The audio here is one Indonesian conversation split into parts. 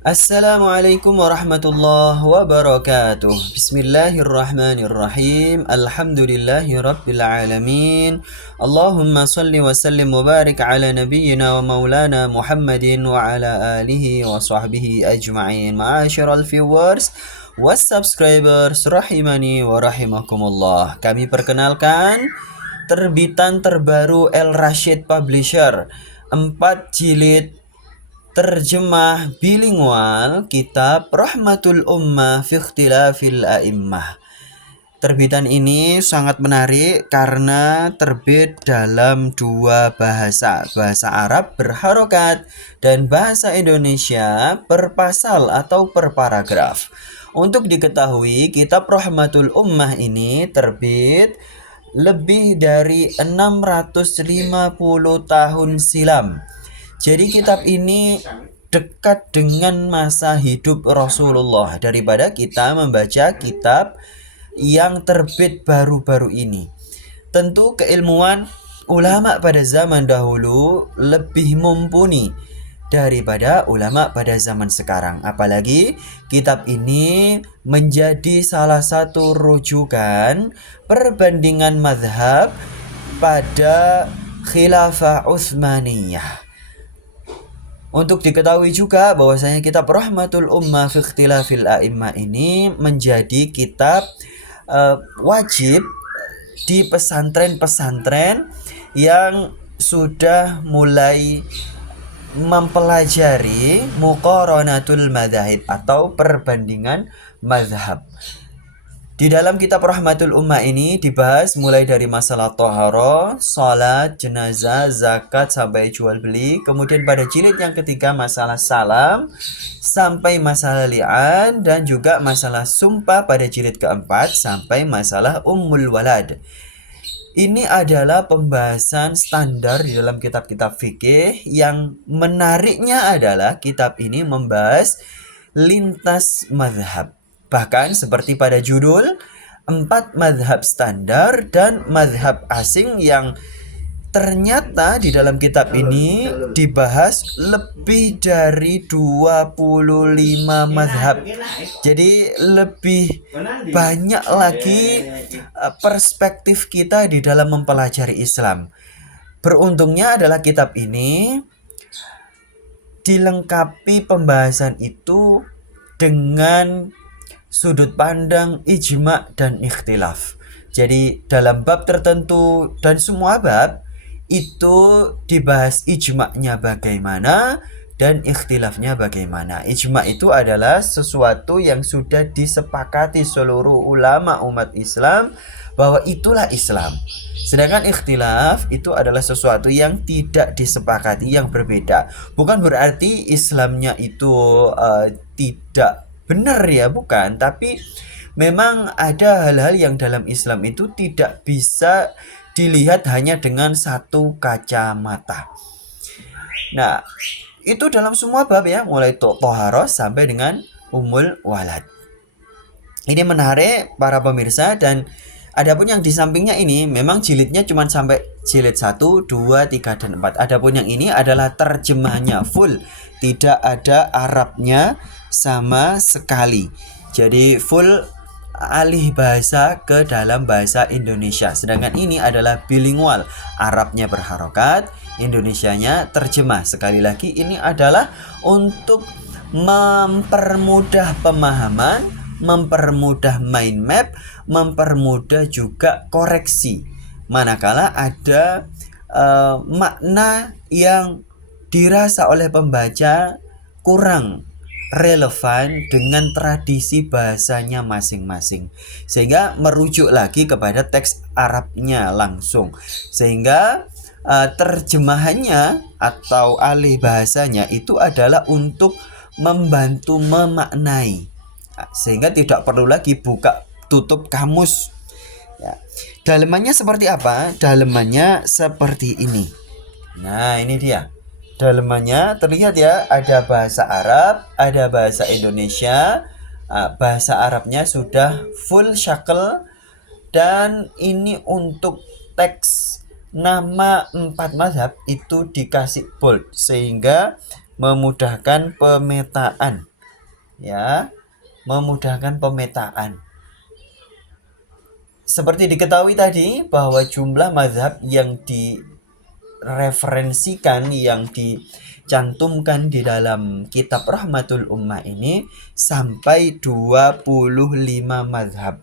Assalamualaikum warahmatullahi wabarakatuh. Bismillahirrahmanirrahim. Alhamdulillahi rabbil alamin. Allahumma salli wa sallim wa barik ala nabiyyina wa maulana Muhammadin wa ala alihi wa sahbihi ajma'in. Ma'asyiral viewers wa subscribers rahimani wa rahimakumullah. Kami perkenalkan terbitan terbaru El Rashid Publisher 4 jilid terjemah bilingual kitab Rahmatul Ummah fi Ikhtilafil A'immah. Terbitan ini sangat menarik karena terbit dalam dua bahasa, bahasa Arab berharokat dan bahasa Indonesia per pasal atau per paragraf. Untuk diketahui, kitab Rahmatul Ummah ini terbit lebih dari 650 tahun silam. Jadi kitab ini dekat dengan masa hidup Rasulullah daripada kita membaca kitab yang terbit baru-baru ini. Tentu keilmuan ulama pada zaman dahulu lebih mumpuni daripada ulama pada zaman sekarang. Apalagi kitab ini menjadi salah satu rujukan perbandingan mazhab pada Khilafah Utsmaniyah. Untuk diketahui juga bahwasanya kitab Rahmatul Ummah fi Ikhtilafil A'immah ini menjadi kitab wajib di pesantren-pesantren yang sudah mulai mempelajari muqaranatul madzhab atau perbandingan mazhab. Di dalam kitab Rahmatul Ummah ini dibahas mulai dari masalah toharo, salat, jenazah, zakat, sampai jual beli. Kemudian pada jilid yang ketiga masalah salam, sampai masalah li'an, dan juga masalah sumpah pada jilid keempat, sampai masalah ummul walad. Ini adalah pembahasan standar di dalam kitab-kitab fikih. Yang menariknya adalah kitab ini membahas lintas mazhab. Bahkan seperti pada judul, 4 mazhab standar dan mazhab asing yang ternyata di dalam kitab ini dibahas lebih dari 25 mazhab. Jadi lebih banyak lagi perspektif kita di dalam mempelajari Islam. Beruntungnya adalah kitab ini dilengkapi pembahasan itu dengan sudut pandang ijma dan ikhtilaf. Jadi dalam bab tertentu dan semua bab itu dibahas ijma'nya bagaimana dan ikhtilafnya bagaimana. Ijma' itu adalah sesuatu yang sudah disepakati seluruh ulama umat Islam bahwa itulah Islam. Sedangkan ikhtilaf itu adalah sesuatu yang tidak disepakati, yang berbeda. Bukan berarti Islamnya itu tidak benar ya, bukan. Tapi memang ada hal-hal yang dalam Islam itu tidak bisa dilihat hanya dengan satu kacamata. Nah, itu dalam semua bab ya, mulai toharoh sampai dengan umul walad. Ini menarik para pemirsa. Dan adapun yang di sampingnya ini memang jilidnya cuma sampai jilid 1, 2, 3, dan 4. Adapun yang ini adalah terjemahnya full. Tidak ada Arabnya sama sekali. Jadi full alih bahasa ke dalam bahasa Indonesia. Sedangkan ini adalah bilingual. Arabnya berharokat, Indonesianya terjemah. Sekali lagi ini adalah untuk mempermudah pemahaman, mempermudah mind map, mempermudah juga koreksi manakala ada makna yang dirasa oleh pembaca kurang relevan dengan tradisi bahasanya masing-masing, sehingga merujuk lagi kepada teks Arabnya langsung, sehingga terjemahannya atau alih bahasanya itu adalah untuk membantu memaknai, sehingga tidak perlu lagi buka tutup kamus ya. Dalemannya seperti apa? Dalemannya seperti ini. Nah, ini dia dalemannya. Terlihat ya, ada bahasa Arab, ada bahasa Indonesia. Bahasa Arabnya sudah full syakel. Dan ini untuk teks nama 4 mazhab itu dikasih bold, sehingga memudahkan pemetaan. ya, memudahkan pemetaan. Seperti diketahui tadi bahwa jumlah mazhab yang direferensikan, yang dicantumkan di dalam kitab Rahmatul Ummah ini sampai 25 mazhab.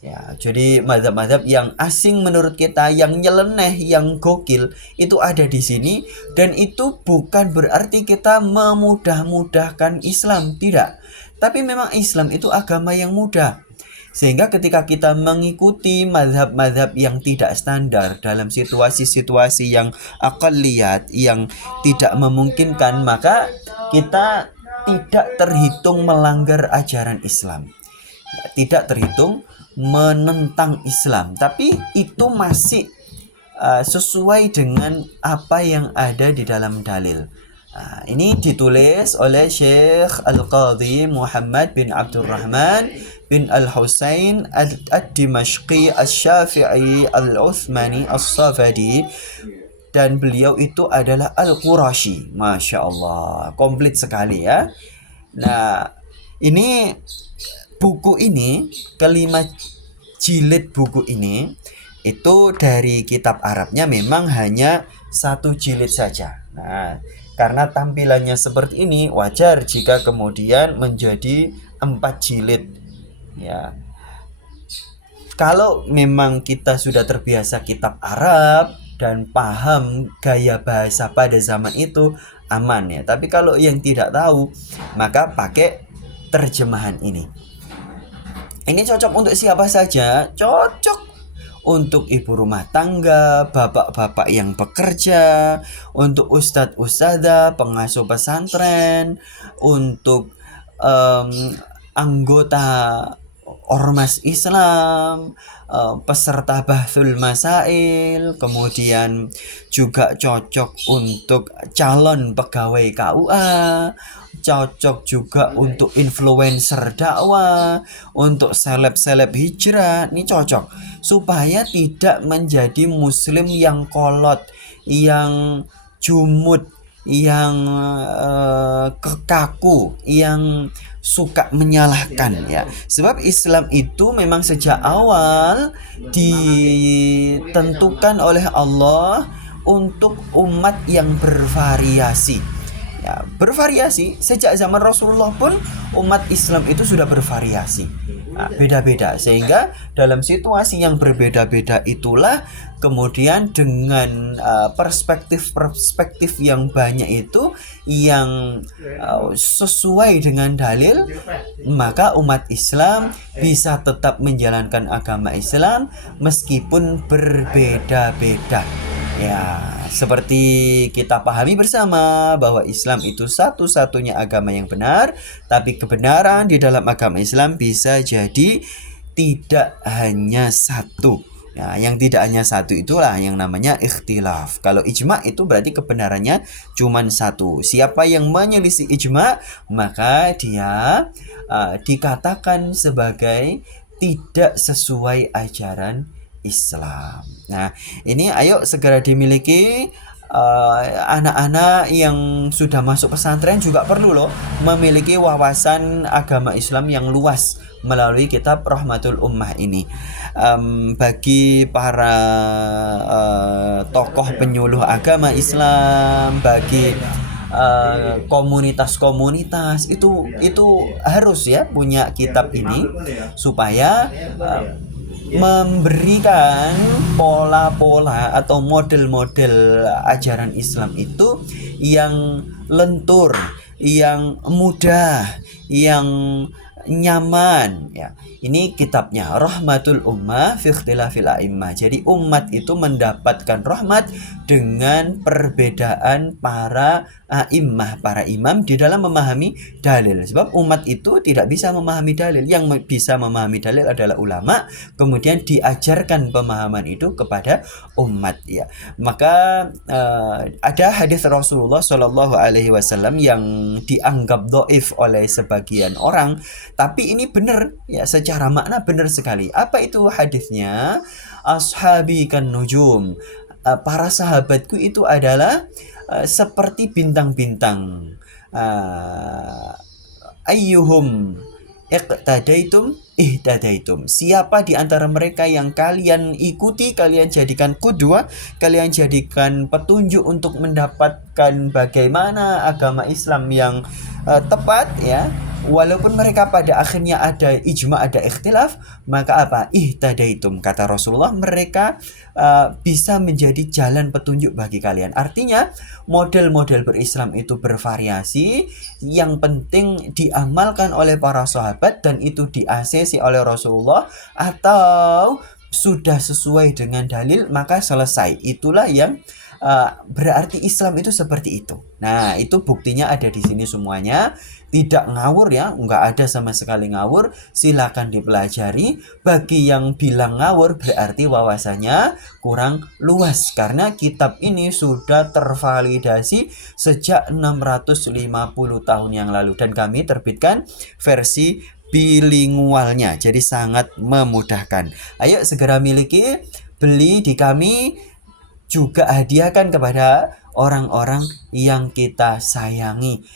Ya, jadi mazhab-mazhab yang asing menurut kita, yang nyeleneh, yang gokil itu ada di sini, dan itu bukan berarti kita memudah-mudahkan Islam, tidak. Tapi memang Islam itu agama yang mudah. Sehingga ketika kita mengikuti mazhab-mazhab yang tidak standar dalam situasi-situasi yang aqalliyat, yang tidak memungkinkan, maka kita tidak terhitung melanggar ajaran Islam, tidak terhitung menentang Islam, tapi itu masih sesuai dengan apa yang ada di dalam dalil. Ini ditulis oleh Syekh Al-Qadhi Muhammad bin Abdurrahman bin Al-Husain Ad-Dimashqi Al-Syafi'i Al-Uthmani Al-Safadi, dan beliau itu adalah Al-Qurashi. Masya Allah, komplit sekali ya. Nah, ini buku ini, kelima jilid buku ini itu dari kitab Arabnya memang hanya 1 jilid saja. Nah, karena tampilannya seperti ini, wajar jika kemudian menjadi 4 jilid. Ya, kalau memang kita sudah terbiasa kitab Arab dan paham gaya bahasa pada zaman itu, aman ya. Tapi kalau yang tidak tahu, maka pakai terjemahan ini. Ini cocok untuk siapa saja? Cocok untuk ibu rumah tangga, bapak-bapak yang bekerja, untuk ustadz-ustadzah, pengasuh pesantren, untuk anggota ormas Islam, peserta bahsul masail, kemudian juga cocok untuk calon pegawai KUA, cocok juga untuk influencer dakwah, untuk seleb-seleb hijrah. Ini cocok supaya tidak menjadi muslim yang kolot, yang jumud, yang kekaku, yang suka menyalahkan ya. Sebab Islam itu memang sejak awal ditentukan oleh Allah untuk umat yang bervariasi. Ya, bervariasi sejak zaman Rasulullah pun umat Islam itu sudah bervariasi. Nah, beda-beda, sehingga dalam situasi yang berbeda-beda itulah kemudian dengan perspektif-perspektif yang banyak itu yang sesuai dengan dalil, maka umat Islam bisa tetap menjalankan agama Islam meskipun berbeda-beda. Ya, seperti kita pahami bersama bahwa Islam itu satu-satunya agama yang benar, tapi kebenaran di dalam agama Islam bisa jadi tidak hanya satu. Ya, yang tidak hanya satu itulah yang namanya ikhtilaf. Kalau ijma itu berarti kebenarannya cuma satu. Siapa yang menyelisih ijma, maka dia dikatakan sebagai tidak sesuai ajaran Islam. Nah, ini ayo segera dimiliki. Anak-anak yang sudah masuk pesantren juga perlu loh memiliki wawasan agama Islam yang luas melalui kitab Rahmatul Ummah ini. Bagi para tokoh penyuluh agama Islam, bagi komunitas-komunitas itu harus ya punya kitab ini supaya memberikan pola-pola atau model-model ajaran Islam itu yang lentur, yang mudah, yang nyaman ya. Ini kitabnya Rahmatul Ummah fi Ikhtilafil A'immah. Jadi umat itu mendapatkan rahmat dengan perbedaan para a'immah, para imam di dalam memahami dalil. Sebab umat itu tidak bisa memahami dalil. Yang bisa memahami dalil adalah ulama, kemudian diajarkan pemahaman itu kepada umat ya. Maka ada hadis Rasulullah Shallallahu alaihi wasallam yang dianggap dhaif oleh sebagian orang, tapi ini benar ya, secara makna benar sekali. Apa itu hadisnya? Ashabi kan nujum. Para sahabatku itu adalah seperti bintang-bintang. ayyuhum iqtadaitum ihtadaitum. Siapa di antara mereka yang kalian ikuti, kalian jadikan qudwah, kalian jadikan petunjuk untuk mendapatkan bagaimana agama Islam yang tepat ya. Walaupun mereka pada akhirnya ada ijma, ada ikhtilaf, maka apa? Ihtadaitum, kata Rasulullah, mereka bisa menjadi jalan petunjuk bagi kalian. Artinya model-model berislam itu bervariasi, yang penting diamalkan oleh para sahabat dan itu di-ACC oleh Rasulullah atau sudah sesuai dengan dalil, maka selesai. Itulah yang berarti Islam itu seperti itu. Nah, itu buktinya ada di sini semuanya. Tidak ngawur ya, nggak ada sama sekali ngawur. Silakan dipelajari. Bagi yang bilang ngawur berarti wawasannya kurang luas, karena kitab ini sudah tervalidasi sejak 650 tahun yang lalu dan kami terbitkan versi bilingualnya, jadi sangat memudahkan. Ayo segera miliki, beli di kami, juga hadiahkan kepada orang-orang yang kita sayangi,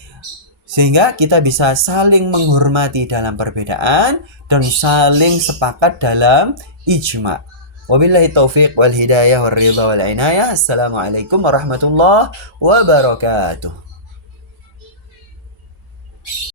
sehingga kita bisa saling menghormati dalam perbedaan dan saling sepakat dalam ijma. Wabillahi taufiq wal hidayah wal ridha wal inayah. Assalamualaikum warahmatullahi wabarakatuh.